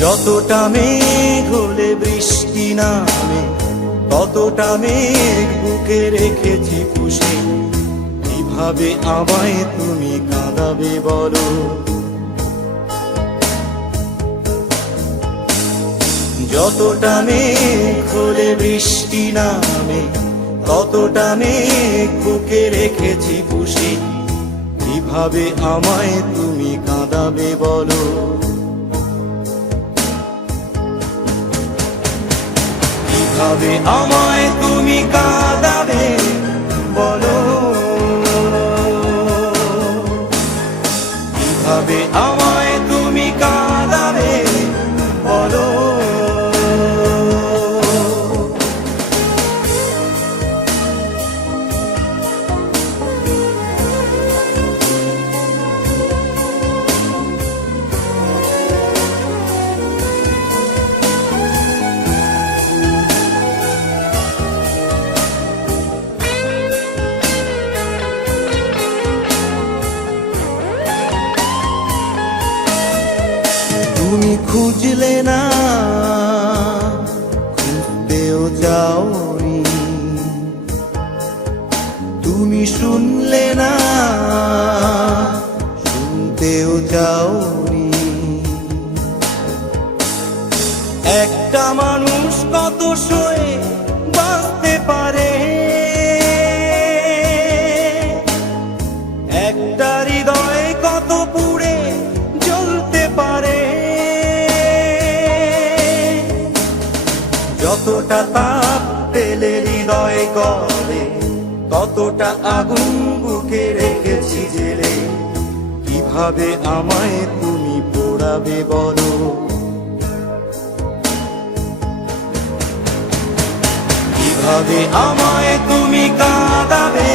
যতটা মেঘ হলে বৃষ্টি নামে, ততটা মেঘ বুকে রেখেছি পুষে। কিভাবে আমায় তুমি কাঁদাবে বলো? যতটা মেঘ হলে বৃষ্টি নামে, ততটা মেঘ বুকে রেখেছি পুষে। কিভাবে আমায় তুমি কাঁদাবে বলো? কিভাবে আমায় তুমি কাঁদাবে বলো? কিভাবে আমায় তুমি কাঁদাবে বলো? তুমি খুঁজলে না, খুঁজতেও যাওনি। তুমি শুনলে না, শুনতেও যাওনি। একটা মানুষ কত সয়ে বাঁচতে পারে, একটা হৃদয় কত পুড়ে জ্বলতে পারে। যতটা তাপ পেলে হৃদয় গলে, ততটা আগুন বুকে রেখেছি জেলে। কিভাবে আমায় তুমি পোড়াবে বলো? কিভাবে আমায় তুমি কাঁদাবে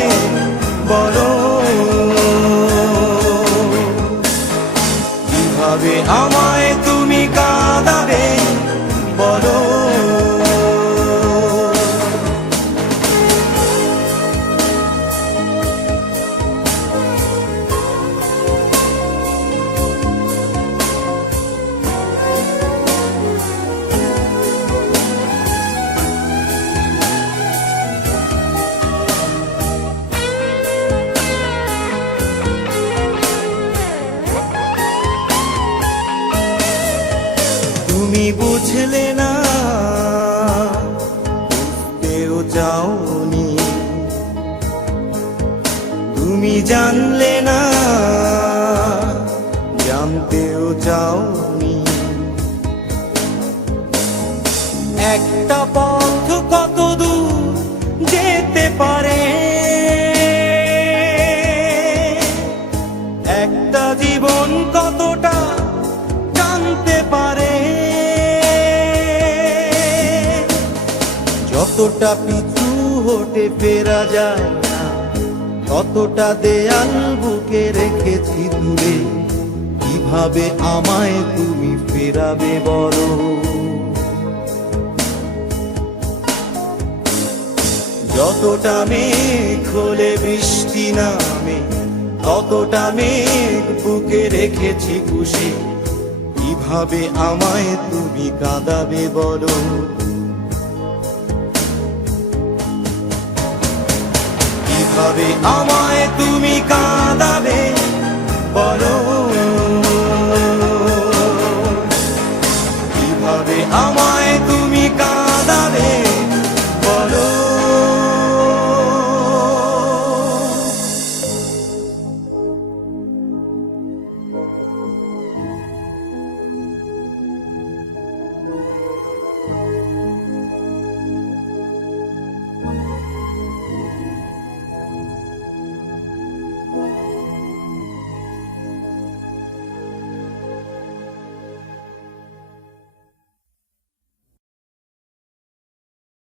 বলো? কিভাবে আমায় তুমি কাঁদাবে বলো? তুমি বুঝলে না, বুঝতেও যাওনি। তুমি জানলে না, জানতেও যাওনি। একটা পথ কত দূর যেতে পারে, একটা জীবন কতটা জানতে পারে। যতটা পিছু হতে ফেরা যায় না, ততটা দেয়াল বুকে রেখেছি দূরে। কিভাবে আমায় তুমি ফেরাবে বলো? যতটা মেঘ হলে বৃষ্টি নামে, ততটা মেঘ বুকে রেখেছি পুষে। কিভাবে আমায় তুমি কাঁদাবে বলো? কিভাবে আমায় তুমি কাঁদাবে